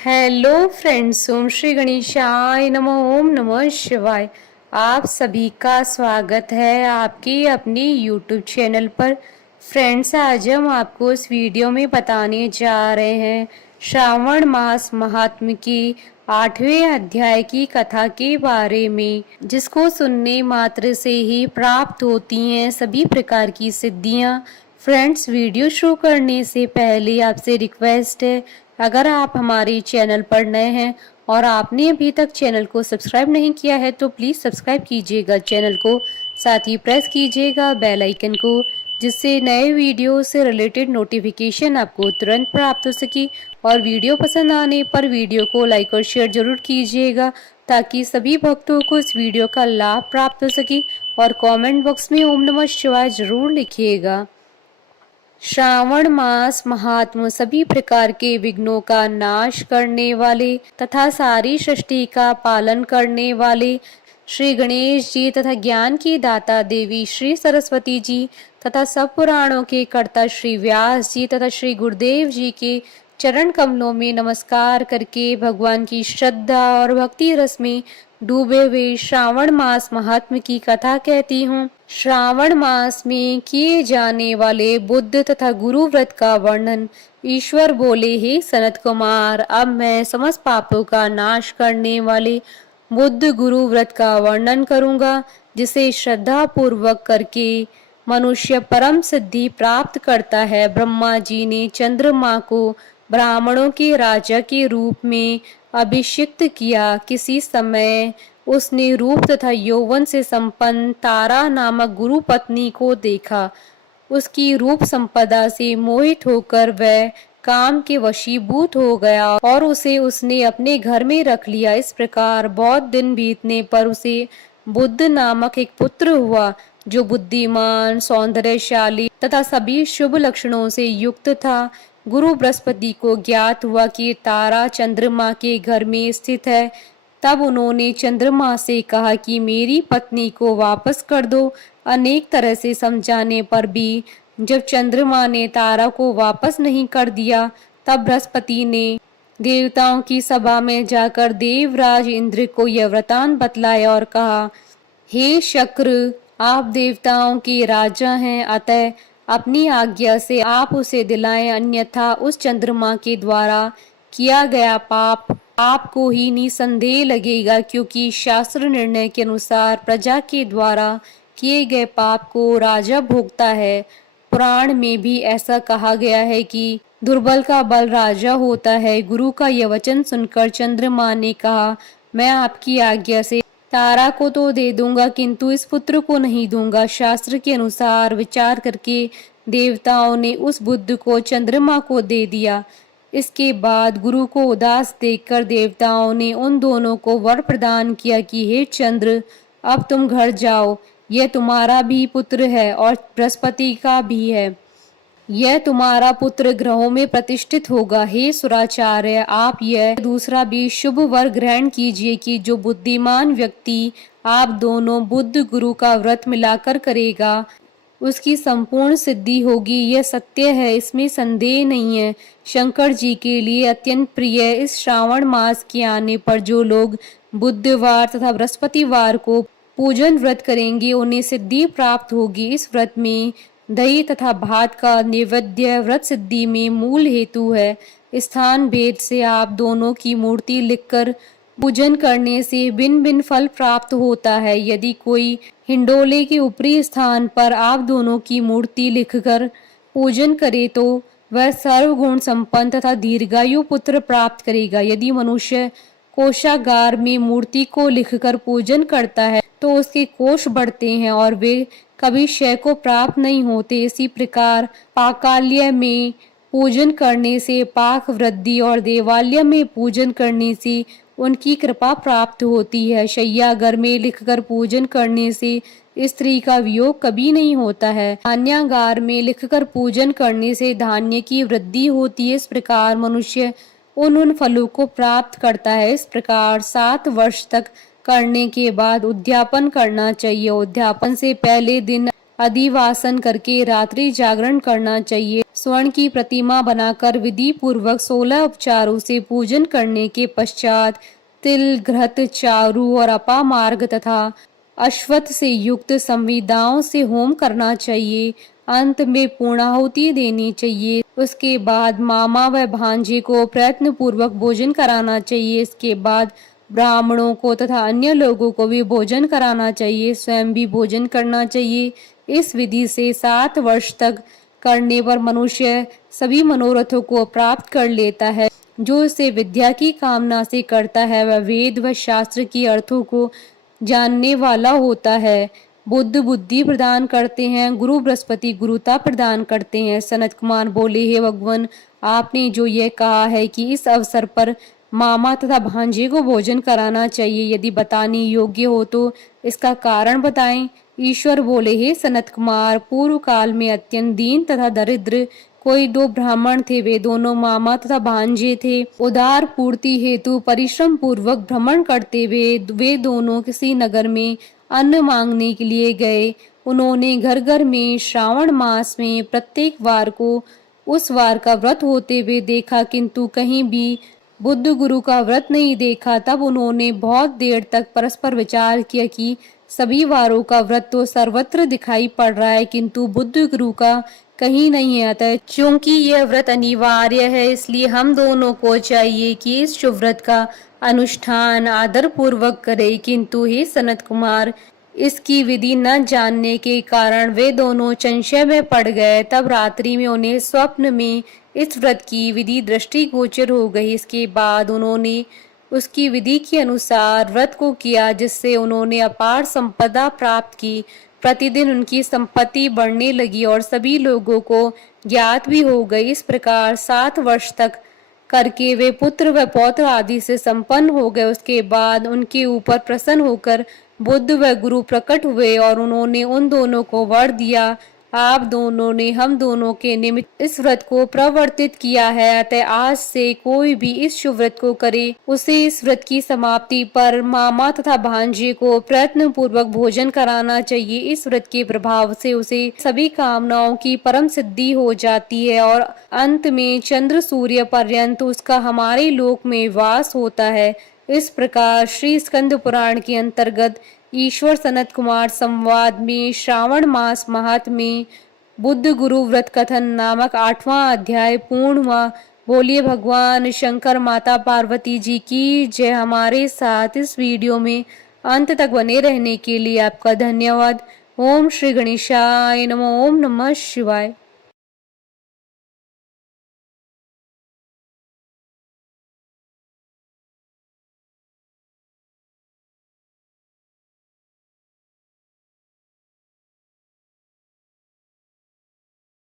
Hello friends, ओम श्री गणेशाय नमः। ओम नमः शिवाय। आप सभी का स्वागत है आपकी अपनी यूट्यूब चैनल पर। फ्रेंड्स, आज हम आपको इस वीडियो में बताने जा रहे हैं श्रावण मास महात्म्य की 8वें अध्याय की कथा के बारे में, जिसको सुनने मात्र से ही प्राप्त होती हैं सभी प्रकार की सिद्धियां। फ्रेंड्स, वीडियो शुरू करने से पहले आपसे रिक्वेस्ट है, अगर आप हमारे चैनल पर नए हैं और आपने अभी तक चैनल को सब्सक्राइब नहीं किया है तो प्लीज़ सब्सक्राइब कीजिएगा चैनल को, साथ ही प्रेस कीजिएगा बेल आइकन को, जिससे नए वीडियो से रिलेटेड नोटिफिकेशन आपको तुरंत प्राप्त हो सके। और वीडियो पसंद आने पर वीडियो को लाइक और शेयर जरूर कीजिएगा, ताकि सभी भक्तों को इस वीडियो का लाभ प्राप्त हो सके। और कमेंट बॉक्स में ओम नमः शिवाय जरूर लिखिएगा। श्रावण मास महात्म सभी प्रकार के विघ्नों का नाश करने वाले तथा सारी सृष्टि का पालन करने वाले श्री गणेश जी तथा ज्ञान की दाता देवी श्री सरस्वती जी तथा सब पुराणों के कर्ता श्री व्यास जी तथा श्री गुरुदेव जी के चरण कमलों में नमस्कार करके भगवान की श्रद्धा और भक्ति रस में डूबे हुए श्रावण मास महात्म्य की कथा कहती हूँ। श्रावण मास में किए जाने वाले बुद्ध तथा गुरु व्रत का वर्णन। ईश्वर बोले, हे सनत कुमार, अब मैं समस्त पापों का नाश करने वाले बुद्ध गुरु व्रत का वर्णन करूंगा, जिसे श्रद्धा पूर्वक करके मनुष्य परम सिद्धि प्राप्त करता है। ब्रह्मा जी ने चंद्रमा को ब्राह्मणों के राजा के रूप में अभिषिक्त किया। किसी समय उसने रूप तथा यौवन से संपन्न तारा नामक गुरु पत्नी को देखा। उसकी रूप संपदा से मोहित होकर वह काम के वशीभूत हो गया और उसे उसने अपने घर में रख लिया। इस प्रकार बहुत दिन बीतने पर उसे बुद्ध नामक एक पुत्र हुआ, जो बुद्धिमान, सौंदर्यशाली तथा सभी शुभ लक्षणों से युक्त था। गुरु बृहस्पति को ज्ञात हुआ कि तारा चंद्रमा के घर में स्थित है। तब उन्होंने चंद्रमा से कहा कि मेरी पत्नी को वापस कर दो। अनेक तरह से समझाने पर भी जब चंद्रमा ने तारा को वापस नहीं कर दिया, तब बृहस्पति ने देवताओं की सभा में जाकर देवराज इंद्र को यह वृतांत बतलाया और कहा, हे शक्र, आप देवताओं के राजा हैं, अतः अपनी आज्ञा से आप उसे दिलाएं, अन्यथा उस चंद्रमा के द्वारा किया गया पाप आपको ही निसंदेह लगेगा, क्योंकि शास्त्र निर्णय के अनुसार प्रजा के द्वारा किए गए पाप को राजा भोगता है। पुराण में भी ऐसा कहा गया है कि दुर्बल का बल राजा होता है। गुरु का यह वचन सुनकर चंद्रमा ने कहा, मैं आपकी आज्ञा से तारा को तो दे दूंगा, किंतु इस पुत्र को नहीं दूंगा। शास्त्र के अनुसार विचार करके देवताओं ने उस बुद्ध को चंद्रमा को दे दिया। इसके बाद गुरु को उदास देखकर देवताओं ने उन दोनों को वर प्रदान किया कि हे चंद्र, अब तुम घर जाओ, यह तुम्हारा भी पुत्र है और बृहस्पति का भी है। यह तुम्हारा पुत्र ग्रहों में प्रतिष्ठित होगा। हे सुराचार्य, आप यह दूसरा भी शुभ वर ग्रहण कीजिए कि जो बुद्धिमान व्यक्ति आप दोनों बुद्ध गुरु का व्रत मिलाकर करेगा, उसकी संपूर्ण सिद्धि होगी। यह सत्य है, इसमें संदेह नहीं है। शंकर जी के लिए अत्यंत प्रिय इस श्रावण मास के आने पर जो लोग बुधवार तथा बृहस्पतिवार को पूजन व्रत करेंगे, उन्हें सिद्धि प्राप्त होगी। इस व्रत में दही तथा भात का नैवेद्य व्रत सिद्धि में मूल हेतु है। स्थान भेद से आप दोनों की मूर्ति लिखकर पूजन करने से भिन्न भिन्न फल प्राप्त होता है। यदि कोई हिंडोले के ऊपरी स्थान पर आप दोनों की मूर्ति लिखकर पूजन करे तो वह सर्वगुण संपन्न तथा दीर्घायु पुत्र प्राप्त करेगा। यदि मनुष्य कोषागार में मूर्ति को लिखकर पूजन करता है तो उसके कोष बढ़ते हैं और वे कभी क्षय को प्राप्त नहीं होते। इसी प्रकार पाकाल्य में पूजन करने से पाक वृद्धि और देवालय में पूजन करने से उनकी कृपा प्राप्त होती है। शय्यागार में लिखकर पूजन करने से स्त्री का वियोग कभी नहीं होता है। धान्यागार में लिखकर पूजन करने से धान्य की वृद्धि होती है। इस प्रकार मनुष्य उन फलों को प्राप्त करता है। इस प्रकार 7 वर्ष तक करने के बाद उद्यापन करना चाहिए। उद्यापन से पहले दिन अधिवासन करके रात्रि जागरण करना चाहिए। स्वर्ण की प्रतिमा बनाकर विधि पूर्वक 16 उपचारों से पूजन करने के पश्चात तिल, घृत, चारू और अपामार्ग तथा अश्वत्थ से युक्त संविदाओं से होम करना चाहिए। अंत में पूर्णाहुति देनी चाहिए। उसके बाद मामा व भांजे को प्रयत्न पूर्वक भोजन कराना चाहिए। इसके बाद ब्राह्मणों को तथा अन्य लोगों को भी भोजन कराना चाहिए। स्वयं भी भोजन करना चाहिए। इस विधि से 7 वर्ष तक करने पर मनुष्य सभी मनोरथों को प्राप्त कर लेता है। जो इसे विद्या की कामना से करता है वह वेद व शास्त्र की अर्थों को जानने वाला होता है। बुद्ध बुद्धि प्रदान करते हैं, गुरु बृहस्पति गुरुता प्रदान करते हैं। सनत कुमार बोले, हे भगवान, आपने जो यह कहा है कि इस अवसर पर मामा तथा भांजे को भोजन कराना चाहिए, यदि बताने योग्य हो तो इसका कारण बताएं। ईश्वर बोले, हे सनत कुमार, पूर्व काल में अत्यंत दीन तथा दरिद्र कोई 2 ब्राह्मण थे। वे दोनों मामा तथा भांजे थे। उदार पूर्ति हेतु परिश्रम पूर्वक भ्रमण करते हुए वे दोनों किसी नगर में अन्न मांगने के लिए गए। उन्होंने घर घर में श्रावण मास में प्रत्येक वार को उस वार का व्रत होते हुए देखा, किंतु कहीं भी बुद्ध गुरु का व्रत नहीं देखा। तब उन्होंने बहुत देर तक परस्पर विचार किया कि सभी वारों का व्रत तो सर्वत्र दिखाई पड़ रहा है, किंतु बुद्ध गुरु का कहीं नहीं आता है। क्योंकि यह व्रत अनिवार्य है, इसलिए हम दोनों को चाहिए कि इस शुभ व्रत का अनुष्ठान आदर पूर्वक करे। किंतु हे सनत कुमार, इसकी विधि न जानने के कारण वे दोनों संशय में पड़ गए। तब रात्रि में उन्हें स्वप्न में इस व्रत की विधि दृष्टिगोचर हो गई। इसके बाद उन्होंने उसकी विधि के अनुसार व्रत को किया, जिससे उन्होंने अपार संपदा प्राप्त की। प्रतिदिन उनकी संपत्ति बढ़ने लगी और सभी लोगों को ज्ञात भी हो गई। इस प्रकार 7 वर्ष तक करके वे पुत्र व पौत्र आदि से संपन्न हो गए। उसके बाद उनके ऊपर प्रसन्न होकर बुद्ध व गुरु प्रकट हुए और उन्होंने उन दोनों को वर दिया, आप दोनों ने हम दोनों के निमित्त इस व्रत को प्रवर्तित किया है। अतः आज से कोई भी इस शुभ व्रत को करे, उसे इस व्रत की समाप्ति पर मामा तथा भांजे को प्रयत्न पूर्वक भोजन कराना चाहिए। इस व्रत के प्रभाव से उसे सभी कामनाओं की परम सिद्धि हो जाती है और अंत में चंद्र सूर्य पर्यंत उसका हमारे लोक में वास होता है। इस प्रकार श्री स्कंद पुराण के अंतर्गत ईश्वर सनत कुमार संवाद में श्रावण मास महात्म्य बुद्ध गुरु व्रत कथन नामक 8वां अध्याय पूर्ण हुआ। बोलिए भगवान शंकर माता पार्वती जी की जय। हमारे साथ इस वीडियो में अंत तक बने रहने के लिए आपका धन्यवाद। ओम श्री गणेशाय नमः। ओम नमः शिवाय।